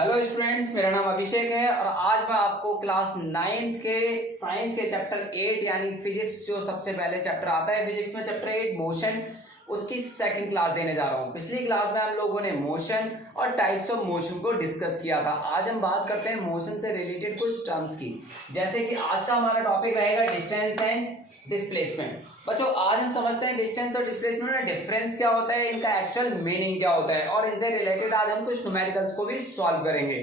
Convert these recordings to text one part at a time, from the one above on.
Hello students, मेरा नाम अभिषेक है और आज मैं आपको क्लास 9th के साइंस के चैप्टर 8 यानी फिजिक्स जो सबसे पहले चैप्टर आता है फिजिक्स में, चैप्टर 8 मोशन, उसकी सेकंड क्लास देने जा रहा हूं। पिछली क्लास में हम लोगों ने मोशन और टाइप्स ऑफ मोशन को डिस्कस किया था। आज हम बात करते हैं मोशन से रिलेटेड कुछ टर्म्स की, जैसे कि आज का हमारा टॉपिक रहेगा डिस्टेंस एंड डिस्प्लेसमेंट। बच्चों, आज हम समझते हैं डिस्टेंस और डिस्प्लेसमेंट में डिफरेंस क्या होता है, इनका एक्चुअल मीनिंग क्या होता है, और इनसे रिलेटेड आज हम कुछ न्यूमेरिकल्स को भी सॉल्व करेंगे।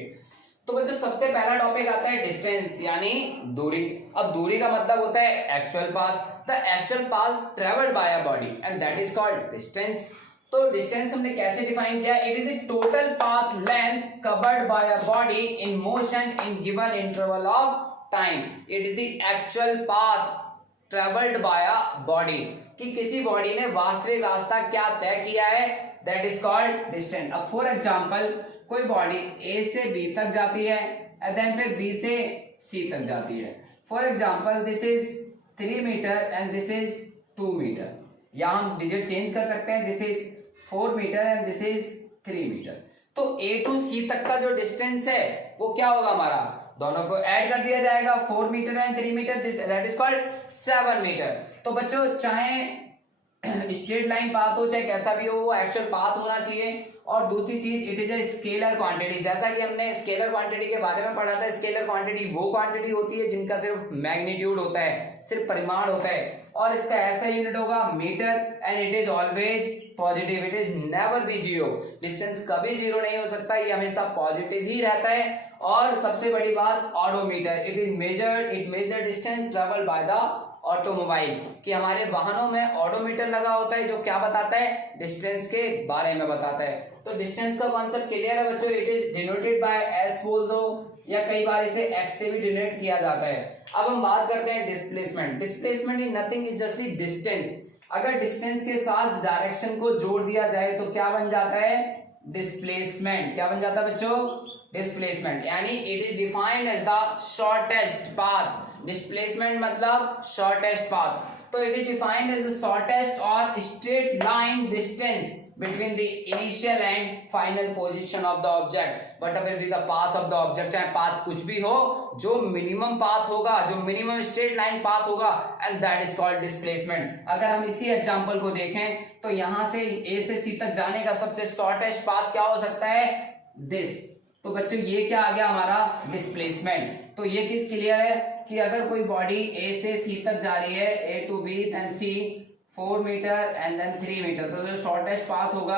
तो बच्चों, सबसे पहला टॉपिक आता है डिस्टेंस यानी दूरी। अब दूरी का मतलब होता है actual path, the actual path travelled by a body and that is called distance. तो डिस्टेंस हमने कैसे डिफाइन किया? It is the total path length covered by a body in motion in given interval of time. It is the actual path travelled by a body, कि किसी body ने वास्तविक रास्ता क्या तय किया है, दैट इज कॉल्ड डिस्टेंस। अब फॉर एग्जांपल, कोई बॉडी ए से बी तक जाती है एंड देन फिर बी से सी तक जाती है। For example, this is 3 meter and this is 2 meter. यहाँ हम डिजिट चेंज कर सकते हैं, this is 4 meter and this is 3 meter. तो ए टू सी तक का जो डिस्टेंस है वो क्या होगा हमारा? दोनों को ऐड कर दिया जाएगा, 4 meter and 3 meter, that is called 7 meter. तो बच्चों, चाहे स्ट्रेट लाइन पाथ हो चाहे कैसा भी हो, वो एक्चुअल पाथ होना चाहिए। और दूसरी चीज, it is a scalar quantity. जैसा कि हमने स्केलर क्वांटिटी के बारे में पढ़ा था, स्केलर क्वांटिटी वो क्वांटिटी होती है जिनका सिर्फ मैग्नीट्यूड होता है, सिर्फ परिमाण होता है, और इसका ऐसा यूनिट होगा meter, and it is always positive, it is never be zero. Distance कभी जीरो नहीं हो सकता, ये हमेशा पॉजिटिव ही रहता है। और सबसे बड़ी बात, odometer, it major distance travel by the automobile, कि हमारे वाहनों में ऑडोमीटर लगा होता है जो क्या बताता है? डिस्टेंस के बारे में बताता है। तो डिस्टेंस का कॉन्सेप्ट क्लियर है बच्चों? It is denoted by S बोल दो, या कई बार इसे एक्स से भी डिनोट किया जाता है। अब हम बात करते हैं displacement. Displacement is nothing, is just the distance. अगर डिस्टेंस के साथ डायरेक्शन को जोड़ दिया जाए तो क्या बन जाता है? डिस्प्लेसमेंट। क्या बन जाता है बच्चों? डिस्प्लेसमेंट। यानी it is defined as the shortest path. Displacement मतलब शॉर्टेस्ट पाथ। तो it is defined as the shortest और straight line distance between the initial and final position of the object, whatever be the path of the object, चाहे path कुछ भी हो, जो minimum path होगा, जो मिनिमम स्ट्रेट लाइन पाथ होगा, and that is called displacement। अगर हम इसी एग्जांपल को देखें तो यहां से A से C तक जाने का सबसे शॉर्टेस्ट पाथ क्या हो सकता है? दिस। तो बच्चों, ये क्या आ गया हमारा? डिस्प्लेसमेंट। तो ये चीज क्लियर है कि अगर कोई बॉडी A से C तक जा रही है, A to B then C, 4 meter and then 3 meter, तो जो शॉर्टेस्ट पाथ होगा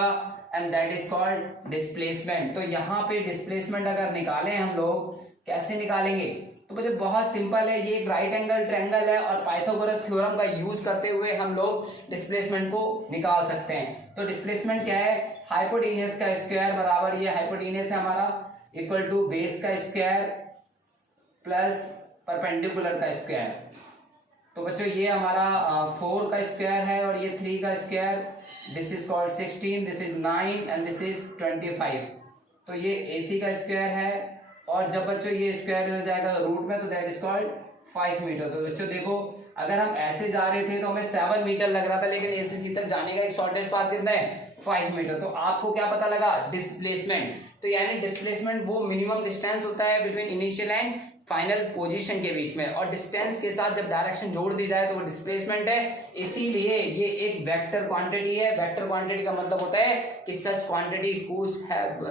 and that is called displacement. तो यहाँ पे डिस्प्लेसमेंट अगर निकालें हम लोग, कैसे निकालेंगे? तो मुझे बहुत सिंपल है, ये एक राइट एंगल ट्रायंगल है और पाइथागोरस थ्योरम का यूज करते हुए हम लोग डिस्प्लेसमेंट को निकाल सकते हैं। तो डिस्प्लेसमेंट क्या है? हाइपोटेन्यूज का स्क्वायर बराबर, ये हाइपोटेन्यूज है हमारा, इक्वल टू बेस का स्क्वायर प्लस परपेंडिकुलर का स्क्वायर। तो बच्चों, ये हमारा 4 का स्क्वायर है और ये 3 का square, this is called 16, this is 9 and this is 25। तो ये AC का स्क्वायर है, और जब बच्चों ये स्क्वायर हो जाएगा रूट में तो दैट इज कॉल्ड 5 मीटर। तो बच्चों देखो, अगर हम ऐसे जा रहे थे तो हमें 7 मीटर लग रहा था, लेकिन A से C तक जाने का एक शॉर्टेस्ट पाथ कितना है? 5 मीटर। तो आपको क्या पता लगा? डिस्प्लेसमेंट। तो यानी डिस्प्लेसमेंट वो मिनिमम डिस्टेंस होता है between initial and final position के बीच में, और डिस्टेंस के साथ जब डायरेक्शन जोड़ दी जाए तो वो डिस्प्लेसमेंट है। इसीलिए ये एक वेक्टर क्वांटिटी है। वेक्टर क्वांटिटी का मतलब होता है कि such quantity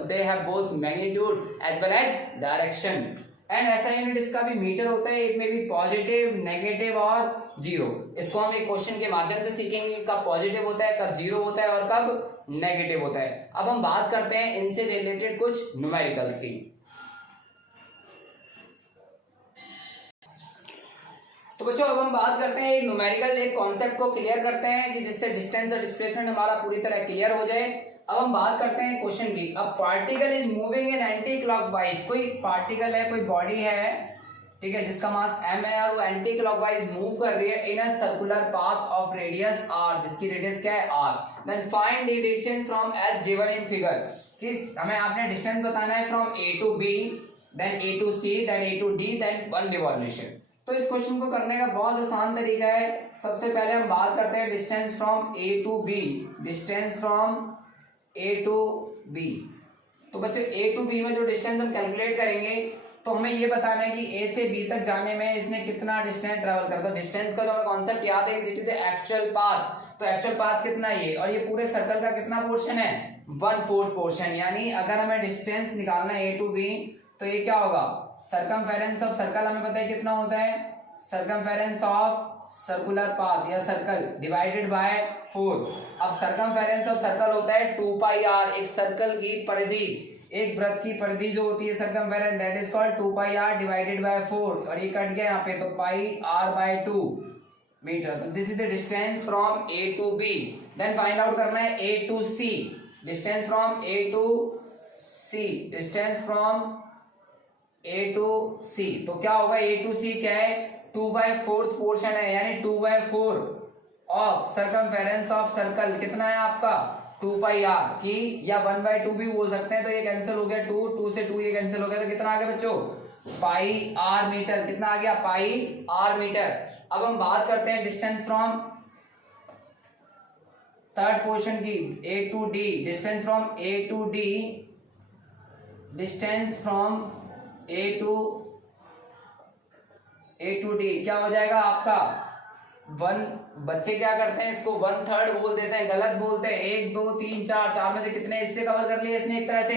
they have both magnitude as well as direction. And ऐसा यूनिट इसका भी मीटर होता है। इट में भी पॉजिटिव, नेगेटिव और जीरो। इसको हम एक क्वेश्चन के माध्यम से सीखेंगे, कब पॉजिटिव होता है, कब जीरो होता है और कब नेगेटिव होता है। अब हम बात करते हैं इनसे रिलेटेड कुछ न्यूमेरिकल्स की। तो बच्चों, अब हम बात करते हैं न्यूमेरिकल एक कॉन्सेप्ट को क्लियर करते हैं कि जिससे डिस्टेंस और डिस्प्लेसमेंट हमारा पूरी तरह क्लियर हो जाए। अब हम बात करते हैं क्वेश्चन की। अब particle is moving in anti clockwise. कोई पार्टिकल है, कोई बॉडी है, ठीक है, जिसका मास m है और वो एंटी क्लॉकवाइज मूव कर रही है in a circular path of radius r, जिसकी रेडियस क्या है? r। Then find the distance from as given in figure. कि हमें आपने डिस्टेंस बताना है from A to B, then A to C, then A to D, then 1 revolution. तो इस क्वेश्चन को करने का बहुत आसान तरीका है। सबसे पहले हम बात करते हैं distance from A to B। Distance from A to B, तो बच्चों ए टू बी में जो डिस्टेंस हम कैलकुलेट करेंगे तो हमें ये बताना है कि ए से बी तक जाने में इसने कितना डिस्टेंस ट्रेवल करा। तो डिस्टेंस का जो हमें कॉन्सेप्ट याद है, this is the actual path. तो एक्चुअल पाथ कितना है ये, और ये पूरे सर्कल का कितना पोर्शन है, 1/4 पोर्शन। यानी अगर हमें डिस्टेंस निकालना है ए टू बी तो ये क्या होगा, सर्कमफेरेंस ऑफ सर्कल हमें पता है कितना होता है, सर्कमफेरेंस ऑफ सर्कुलर पाथ या सर्कल डिवाइडेड बाय 4। अब सर्कमफेरेंस ऑफ सर्कल होता है 2 पाई आर, एक सर्कल की परिधि, एक वृत्त की परिधि जो होती है circumference, that is called 2 pi r divided by 4। और ये कट गया यहाँ पे, तो पाई आर बाय 2 मीटर। तो this is the distance from A to B. Then find out करना है A to C, distance from A to C, distance from A to C. तो क्या होगा, ए टू सी क्या है, 2/4 पोर्शन है, यानी 2/4 ऑफ सर्कमफेरेंस ऑफ सर्कल कितना है आपका 2 पाई आर की, या 1/2 भी बोल सकते हैं। तो ये कैंसिल हो गया, 2 से 2 ये कैंसिल हो गया, तो कितना आ गया बच्चों, पाई आर मीटर। कितना आ गया, पाई आर मीटर। अब हम बात करते हैं डिस्टेंस फ्रॉम थर्ड पोर्शन की, A to D, distance from A to D, distance from A to D क्या हो जाएगा आपका 1। बच्चे क्या करते हैं, इसको 1/3 बोल देते हैं, गलत बोलते हैं। 1 2 3 4, 4 में से कितने हिस्से कवर कर लिए इसने, एक तरह से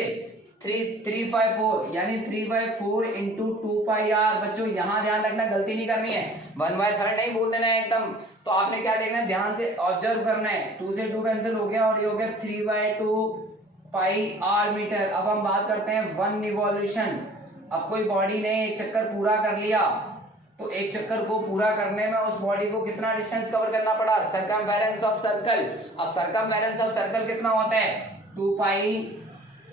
3/4, यानी 3/4 इंटू 2 पाई आर। बच्चों यहाँ ध्यान रखना, गलती नहीं करनी है, 1/3 नहीं बोल देना है एकदम। तो आपने क्या देखना है, ध्यान से ऑब्जर्व करना है। 2 से 2 कैंसिल हो गया और ये हो गया 3/2 पाई आर मीटर। अब हम बात करते हैं 1 रिवॉल्यूशन। अब कोई बॉडी ने एक चक्कर पूरा कर लिया, तो एक चक्कर को पूरा करने में उस बॉडी को कितना डिस्टेंस कवर करना पड़ा, सर्कमफेरेंस ऑफ सर्कल। अब सर्कमफेरेंस ऑफ सर्कल कितना होता है, 2 पाई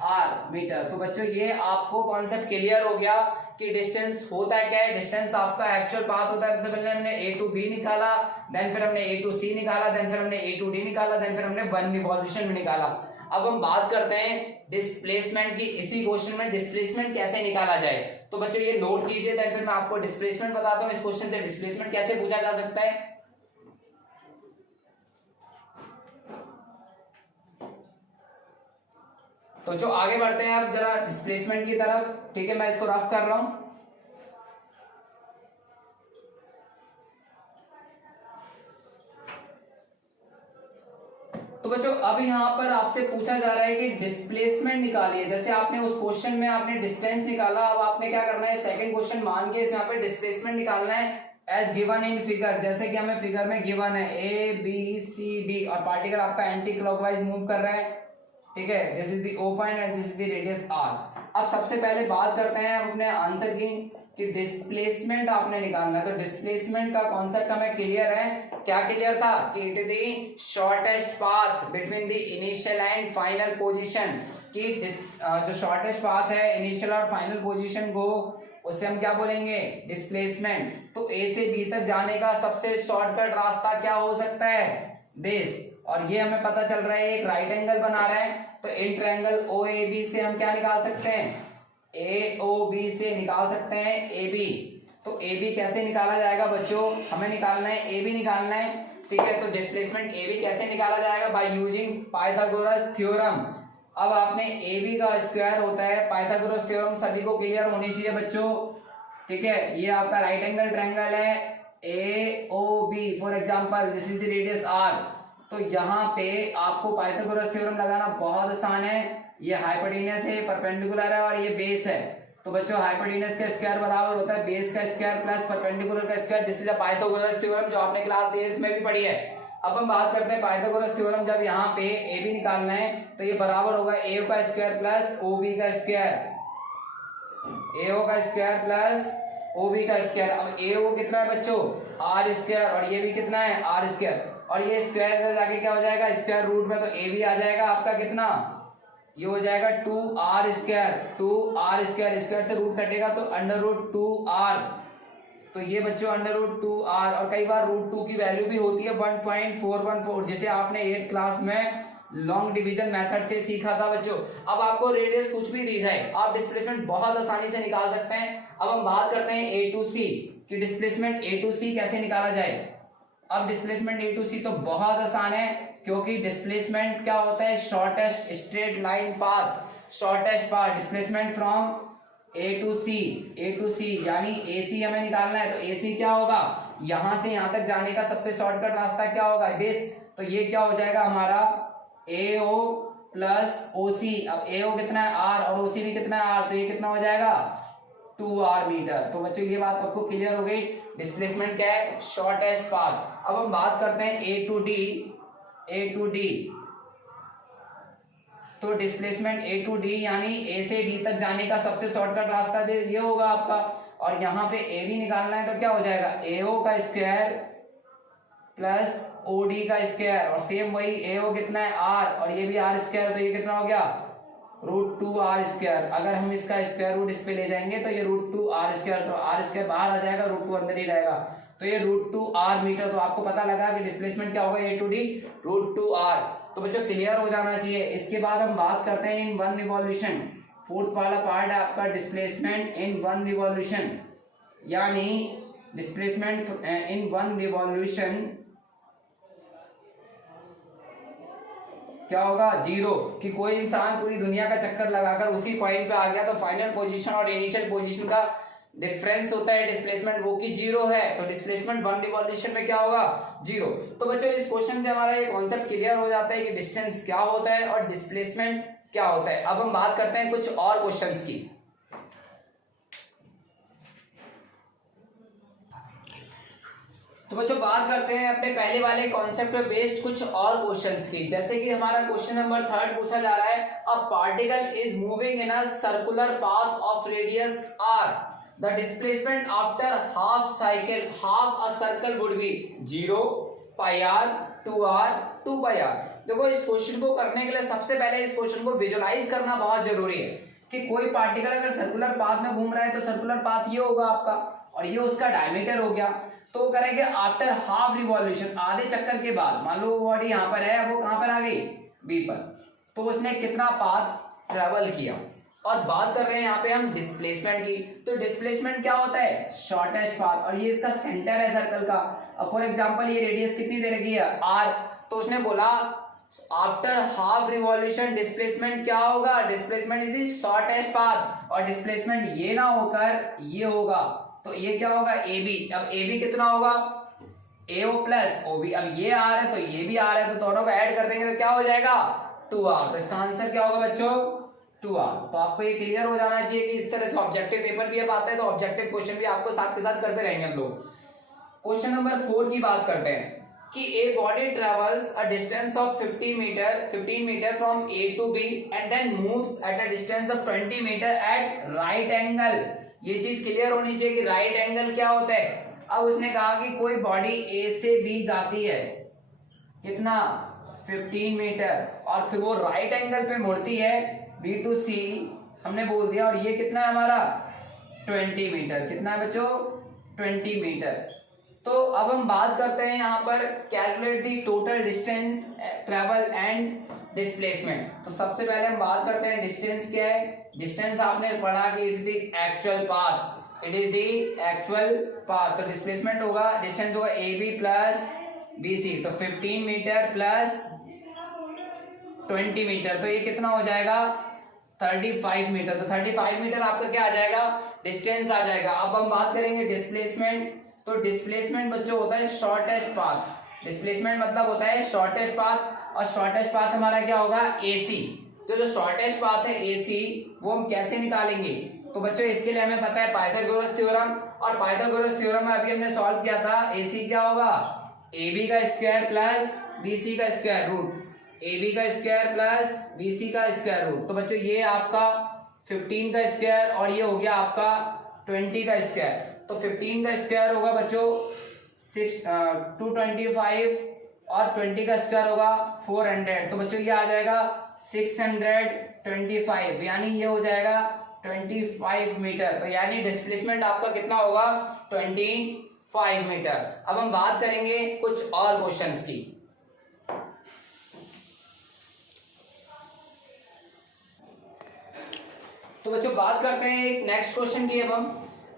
आर मीटर। तो बच्चों ये आपको कॉन्सेप्ट क्लियर हो गया कि डिस्टेंस होता है क्या है। डिस्टेंस आपका एक्चुअल पाथ होता है। सबसे पहले हमने ए टू बी निकाला, देन फिर हमने ए टू सी निकाला, देन फिर हमने ए टू डी निकाला, देन फिर हमने 1 रिवॉल्यूशन भी निकाला। अब हम बात करते हैं डिस्प्लेसमेंट की। इसी क्वेश्चन में डिस्प्लेसमेंट कैसे निकाला जाए, तो बच्चों ये नोट कीजिए, देन फिर मैं आपको डिस्प्लेसमेंट बताता हूँ। इस क्वेश्चन से डिस्प्लेसमेंट कैसे पूछा जा सकता है। तो जो आगे बढ़ते हैं अब जरा डिस्प्लेसमेंट की तरफ, ठीक है, मैं इसको रफ कर रहा हूं। तो बच्चों अब यहाँ पर आपसे पूछा जा रहा है कि डिस्प्लेसमेंट निकालिए। जैसे आपने उस क्वेश्चन में आपने डिस्टेंस निकाला, अब आपने क्या करना है, सेकंड क्वेश्चन मान के यहाँ पे डिस्प्लेसमेंट निकालना है एज गिवन इन फिगर। जैसे कि हमें फिगर में गिवन है ए बी सी डी और पार्टिकल आपका एंटी क्लॉकवाइज मूव कर रहा है, ठीक है, this is the O point and this is the radius R। अब सबसे पहले बात करते हैं अपने आंसर की कि डिस्प्लेसमेंट आपने निकालना है। तो डिस्प्लेसमेंट का कॉन्सेप्ट हमें क्लियर है। क्या क्लियर था कि it is the shortest path between the initial and final position. कि जो शॉर्टेस्ट पाथ है इनिशियल और फाइनल पोजीशन को, उससे हम क्या बोलेंगे, डिस्प्लेसमेंट। तो ए से बी तक जाने का सबसे शॉर्टकट रास्ता क्या हो सकता है, दिस। और ये हमें पता चल रहा है एक राइट एंगल बना रहा है, तो इन ट्रायंगल OAB से हम क्या निकाल सकते हैं, AOB से निकाल सकते हैं AB। तो AB कैसे निकाला जाएगा बच्चों, हमें निकालना है AB निकालना है, ठीक है। तो डिस्प्लेसमेंट AB कैसे निकाला जाएगा, बाय यूजिंग पाइथागोरस थ्योरम। अब आपने AB का स्क्वायर होता है, पाइथागोरस थ्योरम सभी को क्लियर होनी चाहिए बच्चों, ठीक है। ये आपका राइट एंगल ट्रायंगल है AOB, for example this is the radius R। तो यहाँ पे आपको पाइथागोरस थ्योरम लगाना बहुत आसान है। ये हाइपोटेन्यूस है, परपेंडिकुलर है और ये बेस है। तो बच्चों हाइपोटेन्यूस का स्क्वायर बराबर होता है बेस का स्क्वायर प्लस परपेंडिकुलर का square, this is the Pythagoras theorem जो आपने क्लास 8th में भी पढ़ी है। अब हम बात करते हैं पाइथागोरस थ्योरम, जब यहाँ पे AB निकालना है तो ये बराबर होगा AO का स्क्वायर प्लस OB का स्क्वायर, AO का स्क्वायर प्लस OB का स्क्वायर। अब AO कितना है बच्चों, R स्क्वायर, और ये भी कितना है R स्क्वायर, और ये स्क्वायर जाके क्या हो जाएगा स्क्वायर रूट में, तो AB आ जाएगा आपका कितना, ये हो जाएगा 2R square, 2R square, square से रूट कटेगा तो √2R। तो ये बच्चों √2R, और कई बार √2 की वैल्यू भी होती है 1.414, जैसे आपने 8th क्लास में लॉन्ग डिवीजन मेथड से सीखा था बच्चों। अब आपको रेडियस कुछ भी दी जाए, आप डिस्प्लेसमेंट बहुत आसानी से निकाल सकते हैं। अब हम बात करते हैं A to C कि डिस्प्लेसमेंट A to C कैसे निकाला जाए। अब डिस्प्लेसमेंट A to C तो बहुत आसान है, क्योंकि डिस्प्लेसमेंट क्या होता है, shortest straight line path. Shortest path, displacement from A to C, यानी ए सी हमें निकालना है। तो ए सी क्या होगा, यहां से यहां तक जाने का सबसे शॉर्टकट रास्ता क्या होगा, दिस। तो ये क्या हो जाएगा हमारा ए ओ प्लस ओ सी। अब ए ओ कितना है आर और ओ सी भी कितना है आर, तो ये कितना हो जाएगा 2r मीटर। तो बच्चों ये बात आपको क्लियर हो गई, डिस्प्लेसमेंट क्या है, शॉर्टेस्ट पाथ। अब हम बात करते हैं ए टू डी। तो डिस्प्लेसमेंट ए टू डी यानी ए से डी तक जाने का सबसे शॉर्टकट रास्ता ये होगा आपका। और यहाँ पे ए डी निकालना है तो क्या हो जाएगा, ए ओ का स्क्वायर प्लस ओ डी का स्क्वायर, और सेम वही ए ओ कितना है आर और ये भी आर स्क्वायर, तो ये कितना हो गया √2r स्क्वायर। अगर हम इसका स्क्वायर रूट इस पे ले जाएंगे तो ये √2r स्क्वायर, तो आर स्क्वायर बाहर आ जाएगा, √2 अंदर ही रहेगा, तो ये √2r मीटर। तो आपको पता लगा कि डिस्प्लेसमेंट क्या होगा ए टू डी √2r। तो बच्चों क्लियर हो जाना चाहिए। इसके बाद हम बात करते हैं इन वन रिवॉल्यूशन। फोर्थ वाला पार्ट है आपका डिस्प्लेसमेंट इन वन रिवॉल्यूशन, यानी डिस्प्लेसमेंट इन वन रिवॉल्यूशन क्या होगा, 0। कि कोई इंसान पूरी दुनिया का चक्कर लगाकर उसी पॉइंट पे आ गया तो फाइनल पोजीशन और इनिशियल पोजीशन का डिफरेंस होता है डिस्प्लेसमेंट, वो की 0 है। तो डिस्प्लेसमेंट वन रिवॉल्यूशन में क्या होगा 0। तो बच्चों इस क्वेश्चन से हमारा ये कॉन्सेप्ट क्लियर हो जाता है कि डिस्टेंस क्या होता है और डिस्प्लेसमेंट क्या होता है। अब हम बात करते हैं कुछ और क्वेश्चंस की। तो बच्चों बात करते हैं अपने पहले वाले कॉन्सेप्ट पे बेस्ड कुछ और क्वेश्चंस की। जैसे कि हमारा क्वेश्चन नंबर 3 पूछा जा रहा है, a particle is moving in a circular path of radius r, the displacement after half a circle would be 0, πr, 2r, 2πr। देखो इस क्वेश्चन को करने के लिए सबसे पहले इस क्वेश्चन को विजुअलाइज करना बहुत जरूरी है कि कोई पार्टिकल अगर सर्कुलर पाथ में घूम रहा है तो सर्कुलर पाथ ये होगा आपका और ये उसका डायमीटर हो गया। तो वो करेंगे आफ्टर हाफ रिवॉल्यूशन, आधे चक्कर के बाद, मान लो वो बॉडी यहाँ पर है, वो कहाँ पर आ गई बी पर, तो उसने कितना पाथ ट्रेवल किया। और बात कर रहे हैं यहाँ पे हम डिस्प्लेसमेंट की। तो डिस्प्लेसमेंट क्या होता है, शॉर्टेस्ट पाथ, और ये इसका सेंटर है सर्कल का। अब फॉर एग्जांपल ये रेडियस कितनी दे रखी है r, तो उसने बोला आफ्टर हाफ रिवॉल्यूशन डिस्प्लेसमेंट क्या होगा, displacement is the shortest path, और डिस्प्लेसमेंट ये ना होकर ये होगा, तो ये क्या होगा ए बी। अब ए बी कितना होगा ए ओ प्लस ओ बी। अब ये आर है तो ये भी आर है, तो दोनों को ऐड कर देंगे तो क्या हो जाएगा 2r। तो इसका आंसर क्या होगा बच्चों 2r। तो आपको ये क्लियर हो जाना चाहिए कि इस तरह से ऑब्जेक्टिव पेपर भी अब आता है, तो ऑब्जेक्टिव क्वेश्चन भी आपको साथ के साथ करते रहेंगे हम लोग। क्वेश्चन नंबर 4 की बात करते हैं कि a body travels a distance of 15 meter from A to B and then moves at a distance of 20 meter at right angle. ये चीज क्लियर होनी चाहिए कि राइट एंगल क्या होता है। अब उसने कहा कि कोई बॉडी ए से बी जाती है कितना 15 मीटर और फिर वो राइट एंगल पे मुड़ती है बी टू सी, हमने बोल दिया, और ये कितना है हमारा 20 मीटर। कितना है बच्चों 20 मीटर। तो अब हम बात करते हैं यहाँ पर calculate the total distance travel and displacement. तो सबसे पहले हम बात करते हैं डिस्टेंस क्या है। डिस्टेंस आपने पढ़ा कि it is the actual path, it is the actual path. तो डिस्प्लेसमेंट होगा, डिस्टेंस होगा A B plus B C, तो 15 मीटर प्लस 20 मीटर, तो ये कितना हो जाएगा 35 मीटर। तो 35 मीटर आपका क्या आ जाएगा डिस्टेंस आ जाएगा। अब हम बात करेंगे डिस्प्लेसमेंट। तो डिस्प्लेसमेंट बच्चों होता है शॉर्टेस्ट पाथ। डिस्प्लेसमेंट मतलब होता है शॉर्टेस्ट पाथ, और शॉर्टेस्ट पाथ हमारा क्या होगा AC। तो जो शॉर्टेस्ट पाथ है AC वो हम कैसे निकालेंगे, तो बच्चों इसके लिए हमें पता है पाइथागोरस थ्योरम, और पाइथागोरस थ्योरम में अभी हमने सॉल्व किया था। AC क्या होगा AB का स्क्वायर प्लस BC का स्क्वायर रूट, AB का स्क्वायर प्लस BC का स्क्वायर रूट। तो बच्चों ये आपका 15 का स्क्वायर और ये हो गया आपका 20 का स्क्वायर। तो 15 का स्क्वायर होगा बच्चों 225 और 20 का स्क्वायर होगा 400। तो बच्चों ये आ जाएगा 625, यानी ये हो जाएगा 25 मीटर। तो यानी डिस्प्लेसमेंट आपका कितना होगा 25 मीटर। अब हम बात करेंगे कुछ और क्वेश्चंस की। तो बच्चों बात करते हैं एक नेक्स्ट क्वेश्चन की।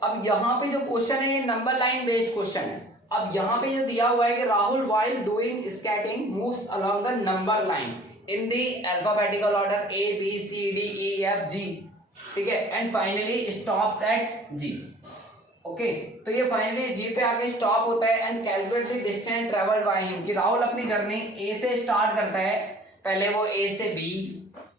अब यहाँ पे जो क्वेश्चन है ये नंबर लाइन बेस्ड क्वेश्चन है। अब यहाँ पे जो दिया हुआ है कि Rahul while doing skating moves along the number line, in the alphabetical order ABCDEFG, ठीक है, and finally stops at G। Okay, तो ये फाइनली जी पे आके स्टॉप होता है। And calculate the distance travelled by him, कि राहुल अपनी जर्नी ए से स्टार्ट करता है, पहले वो ए से बी,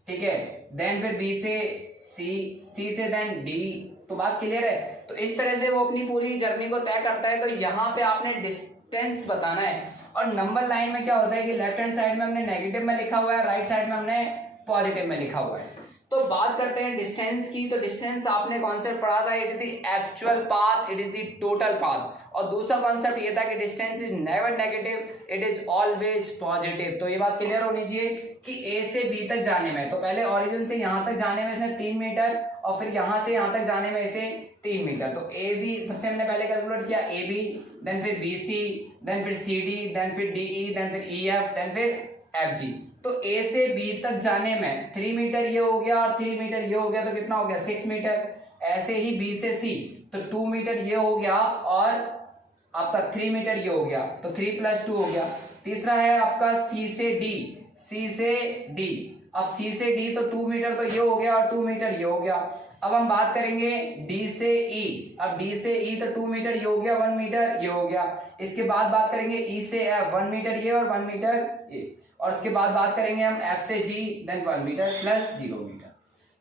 ठीक है, देन फिर बी से सी, सी से देन डी। तो बात क्लियर है। तो इस तरह से वो अपनी पूरी जर्नी को तय करता है। तो यहाँ पे आपने डिस्टेंस बताना है। और नंबर लाइन में क्या होता है कि लेफ्ट हैंड साइड में हमने नेगेटिव में लिखा हुआ है, राइट साइड में हमने पॉजिटिव में लिखा हुआ है। तो बात करते हैं डिस्टेंस की। तो डिस्टेंस आपने कॉन्सेप्ट पढ़ा था, it is the actual path, it is the total path. और दूसरा कॉन्सेप्ट ये था कि distance is never negative, it is always positive. तो ये बात क्लियर होनी चाहिए कि ए से बी तक जाने में, तो पहले ओरिजिन से यहाँ तक जाने में इसने 3 मीटर, और फिर यहाँ से यहाँ तक जाने में इसे 3 मीटर। तो ए बी सबसे हमने पहले कैलकुलेट किया, ए बी, देन फिर बी सी, देन फिर सी डी, देन फिर डी ई, देन फिर ई एफ, देन फिर एफ जी। तो ए से बी तक जाने में 3 मीटर ये हो गया और 3 मीटर ये हो गया, तो कितना हो गया 6 मीटर। ऐसे ही बी से सी, तो 2 मीटर ये हो गया और आपका 3 मीटर ये हो गया, तो 3 + 2 हो गया। तीसरा है आपका सी से डी, सी से डी, अब सी से डी तो 2 मीटर तो ये हो गया और 2 मीटर ये हो गया। अब हम बात करेंगे डी से ई, अब डी से ई तो 2 मीटर ये हो गया, 1 मीटर ये हो गया। इसके बाद बात करेंगे ई से एफ, 1 मीटर ये और 1 मीटर ये, और उसके बाद बात करेंगे हम एफ से जी, देन 1 मीटर + 0 मीटर।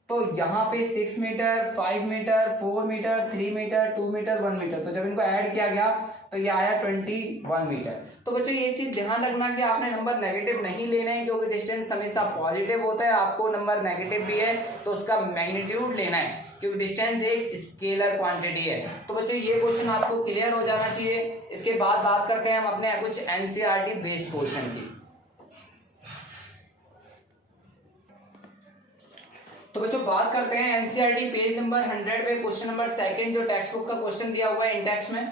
तो यहाँ पे 6 meter, 5 meter, 4 meter, 3 meter, 2 meter, 1 meter, तो जब इनको ऐड किया गया तो ये आया 21 मीटर। तो बच्चों ये चीज ध्यान रखना कि आपने नंबर नेगेटिव नहीं लेने हैं, क्योंकि डिस्टेंस हमेशा पॉजिटिव होता है। आपको नंबर नेगेटिव भी है तो उसका मैग्नीट्यूड लेना है, क्योंकि डिस्टेंस एक स्केलर क्वांटिटी है। तो बच्चों ये क्वेश्चन आपको क्लियर हो जाना चाहिए। इसके बाद बात करते हैं हम अपने कुछ एनसीईआरटी बेस्ड क्वेश्चन की। तो बच्चों बात करते हैं एनसीईआरटी पेज नंबर 100 पे क्वेश्चन नंबर 2 जो टेक्स्ट बुक का क्वेश्चन दिया हुआ है इंडेक्स में।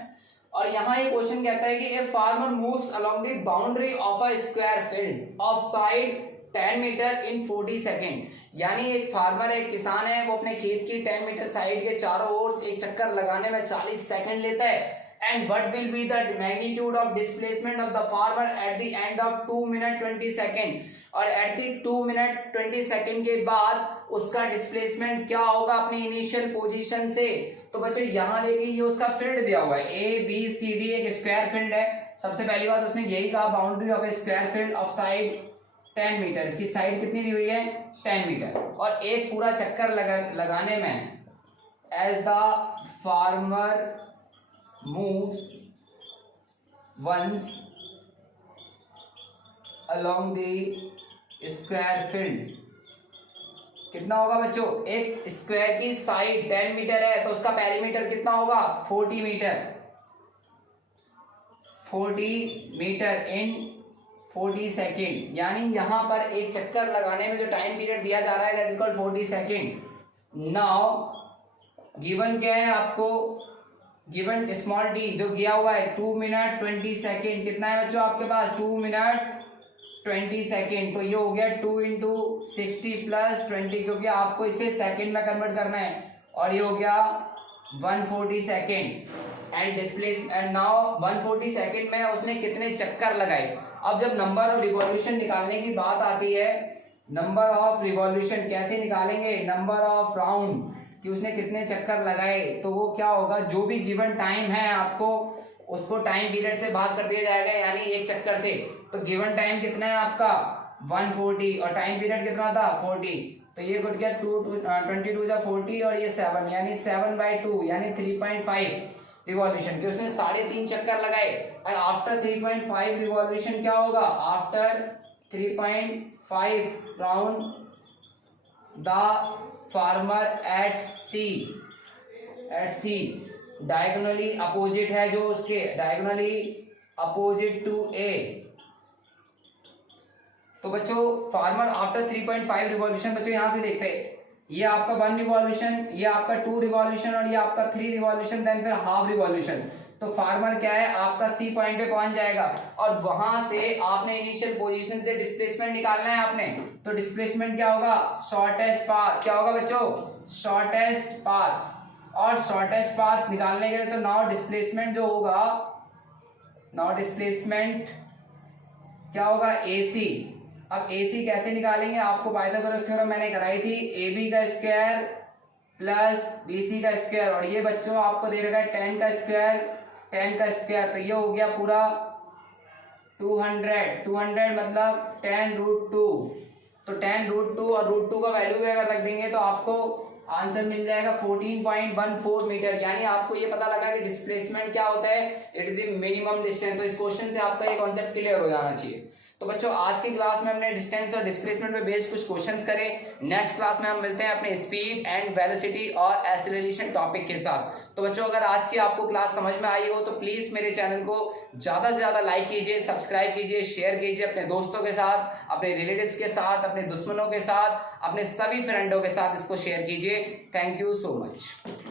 और यहाँ ये क्वेश्चन कहता है कि a farmer moves along the boundary of a square field of side 10 meter in 40 second. यानी एक फार्मर है, एक किसान है, वो अपने खेत की 10 मीटर साइड के चारों ओर एक चक्कर लगाने में 40 सेकेंड लेता है। And what will be the magnitude of displacement of the farmer at the end of 2 minute 20 second. और एट द 2 मिनट 20 सेकेंड के बाद उसका डिस्प्लेसमेंट क्या होगा अपनी इनिशियल पोजीशन से। तो बच्चों यहाँ देखिए ये उसका फील्ड दिया हुआ है, ए बी सी डी, एक स्क्वायर फील्ड है। सबसे पहली बात उसने यही कहा, boundary of a square field of side 10 meter. इसकी साइड कितनी दी हुई है 10 मीटर। और एक पूरा चक्कर लगाने में as the farmer moves once along the square field, कितना होगा बच्चों, एक स्क्वायर की साइड 10 मीटर है तो उसका पेरीमीटर कितना होगा 40 मीटर, 40 मीटर इन 40 सेकेंड। यानी यहां पर एक चक्कर लगाने में जो टाइम पीरियड दिया जा रहा है that is called 40 second. Now given क्या है आपको, गिवन स्मॉल डी जो दिया हुआ है 2 मिनट 20 सेकेंड। कितना है बच्चों आपके पास 2 मिनट 20 सेकेंड। तो ये हो गया 2 × 60 + 20, क्योंकि आपको इसे सेकेंड में कन्वर्ट करना है। और ये हो गया 140 second. And displace and now 140 second में उसने कितने चक्कर लगाए। अब जब नंबर ऑफ रिवॉल्यूशन निकालने की बात आती है, नंबर ऑफ रिवॉल्यूशन कैसे निकालेंगे, नंबर ऑफ राउंड कि उसने कितने चक्कर लगाए। तो वो क्या होगा, जो भी गिवन टाइम है आपको उसको टाइम पीरियड से भाग कर दिया जाएगा, यानी एक चक्कर से। तो गिवन टाइम कितना है आपका 140 और टाइम पीरियड कितना था 40। तो ये गुट गया 22 × 40 और ये 7, यानी 7/2 यानी 3.5 रिवॉल्यूशन के उसने 3.5 चक्कर लगाए। और आफ्टर 3.5 रिवॉल्यूशन क्या होगा, after 3.5 round the farmer at C diagonally opposite है, जो उसके डायगोनली अपोजिट टू ए। तो बच्चों फार्मर आफ्टर 3.5 रिवॉल्यूशन, बच्चों यहां से देखते हैं ये आपका 1 रिवॉल्यूशन, ये आपका 2 रिवॉल्यूशन और ये आपका 3 रिवॉल्यूशन, देन फिर हाफ रिवॉल्यूशन। तो फार्मर क्या है आपका सी पॉइंट पे पहुंच जाएगा और वहां से आपने इनिशियल पोजीशन से डिस्प्लेसमेंट निकालना है आपने। तो डिस्प्लेसमेंट क्या होगा, शॉर्टेस्ट पाथ। क्या होगा बच्चों, शॉर्टेस्ट पाथ। और शॉर्टेस्ट पाथ निकालने के लिए तो नाउ डिस्प्लेसमेंट जो होगा, नाउ डिस्प्लेसमेंट क्या होगा AC, अब AC कैसे निकालेंगे, आपको पाइथागोरस थ्योरम मैंने कराई थी, AB का स्क्वायर प्लस BC का स्क्वायर, और ये बच्चों आपको दे रखा है 10 का स्क्वायर, तो ये हो गया पूरा 200 मतलब 10√2, तो 10√2 और √2 का वैल्यू भी अगर रख देंगे तो आपको आंसर मिल जाएगा 14.14 मीटर। यानी आपको ये पता लगा कि डिस्प्लेसमेंट क्या होता है, it is the minimum distance. तो इस क्वेश्चन से आपका ये कॉन्सेप्ट क्लियर हो जाना चाहिए। तो बच्चों आज की क्लास में हमने डिस्टेंस और डिस्प्लेसमेंट पे बेस्ड कुछ क्वेश्चंस करे। नेक्स्ट क्लास में हम मिलते हैं अपने स्पीड एंड वेलोसिटी और एक्सीलरेशन टॉपिक के साथ। तो बच्चों अगर आज की आपको क्लास समझ में आई हो तो प्लीज मेरे चैनल को ज्यादा से ज्यादा लाइक कीजिए, सब्सक्राइब कीजिए, शेयर कीजिए अपने दोस्तों के साथ, अपने रिलेटिव्स के साथ, अपने दुश्मनों के साथ, अपने सभी फ्रेंडों के साथ इसको शेयर कीजिए। Thank you so much.